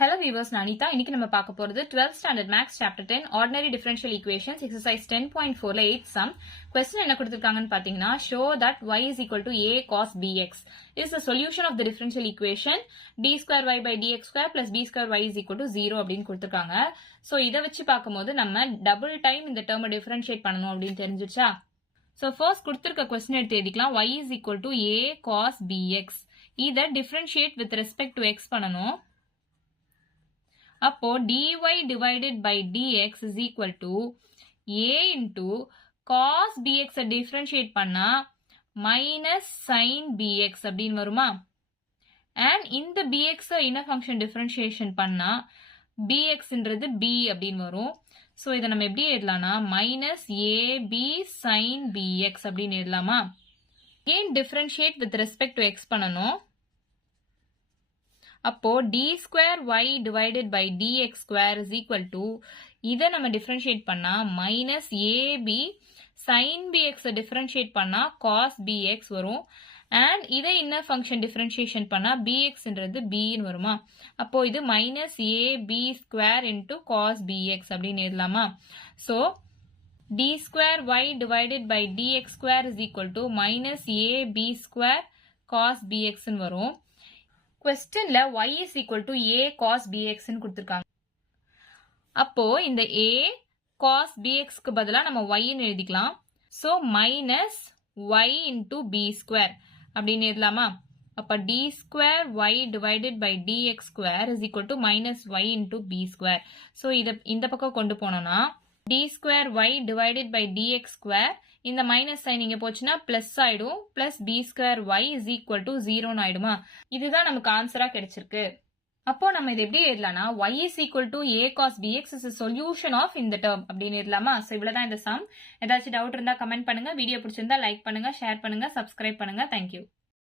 Hello viewers, நான் அனிதா. இன்னைக்கு நம்ம பார்க்க போறது 12th standard max chapter 10 ordinary differential equations exercise 10.4 ல 8th sum. question என்ன கொடுத்திருக்காங்கன்னு பாத்தீங்கன்னா show that y is equal to a cos bx is the solution of the differential equation d square y by dx square plus b square y is equal to 0 அப்படின்னு கொடுத்திருக்காங்க. So இத வச்சு பார்க்கும்போது நம்ம double time இந்த டேர்மை differentiate பண்ணனும் அப்படின்னு தெரிஞ்சிருச்சா? சோ ஃபர்ஸ்ட் கொடுத்திருக்க क्वेश्चन எடுத்து எழுதிக்கலாம். y is equal to a cos bx. இத differentiate with respect to x பண்ணனும். அப்போ dy divided by dx is equal to a into cos bx differentiate பண்ணா minus sin bx அப்படின்னு வருமா? and இந்த bx என்ன function differentiation பண்ணா bx ன்றது b அப்படின்னு வரும். so இதை நம்ம எப்படி எழுதலாம்னா minus ab sin bx அப்படின்னு எழுதலாமா? again differentiate with respect to x பண்ணனும். அப்போ d square y divided by dx square is equal to இதை நம்ம differentiate பண்ணா minus ab sin bx differentiate பண்ணா cos bx வரும். and இதை என்ன function differentiation பண்ணா bx ன்றது b ன்னு வருமா? அப்போ இது minus ab square into cos bx அப்படின்னு எழுதலாமா? so d square y divided by dx square is equal to minus ab square cos bx ன்னு வரும். questionல y is equal to a cos bx ன்னு கொடுத்திருக்காங்க. அப்போ இந்த a cos bx க்கு பதிலா நம்ம y ன்னு எழுதிக்கலாம். so minus y into b square அப்படின்னு எழுதலாமா? அப்ப d square y divided by dx square is equal to minus y into b square. so இந்த பக்கம் கொண்டு போனோம்னா d square y divided by dx square இந்த மைனஸ் சைன் இங்க போச்சுன்னா பிளஸ் ஆயிடும். Plus b square y is equal to 0 ஆயிடுமா? இதுதான் நமக்கு ஆன்சரா கிடைச்சிருக்கு. அப்போ நம்ம இது எப்படி எழுதலாம்னா y is equal to a cos bx is a solution of இந்த term அப்படின்னு எழுதலாமா? சோ இவ்வளவுதான் இந்த சம். ஏதாச்சும் டவுட் இருந்தா கமெண்ட் பண்ணுங்க. வீடியோ பிடிச்சிருந்தா லைக் பண்ணுங்க, ஷேர் பண்ணுங்க, சப்ஸ்கிரைப் பண்ணுங்க. தேங்க்யூ.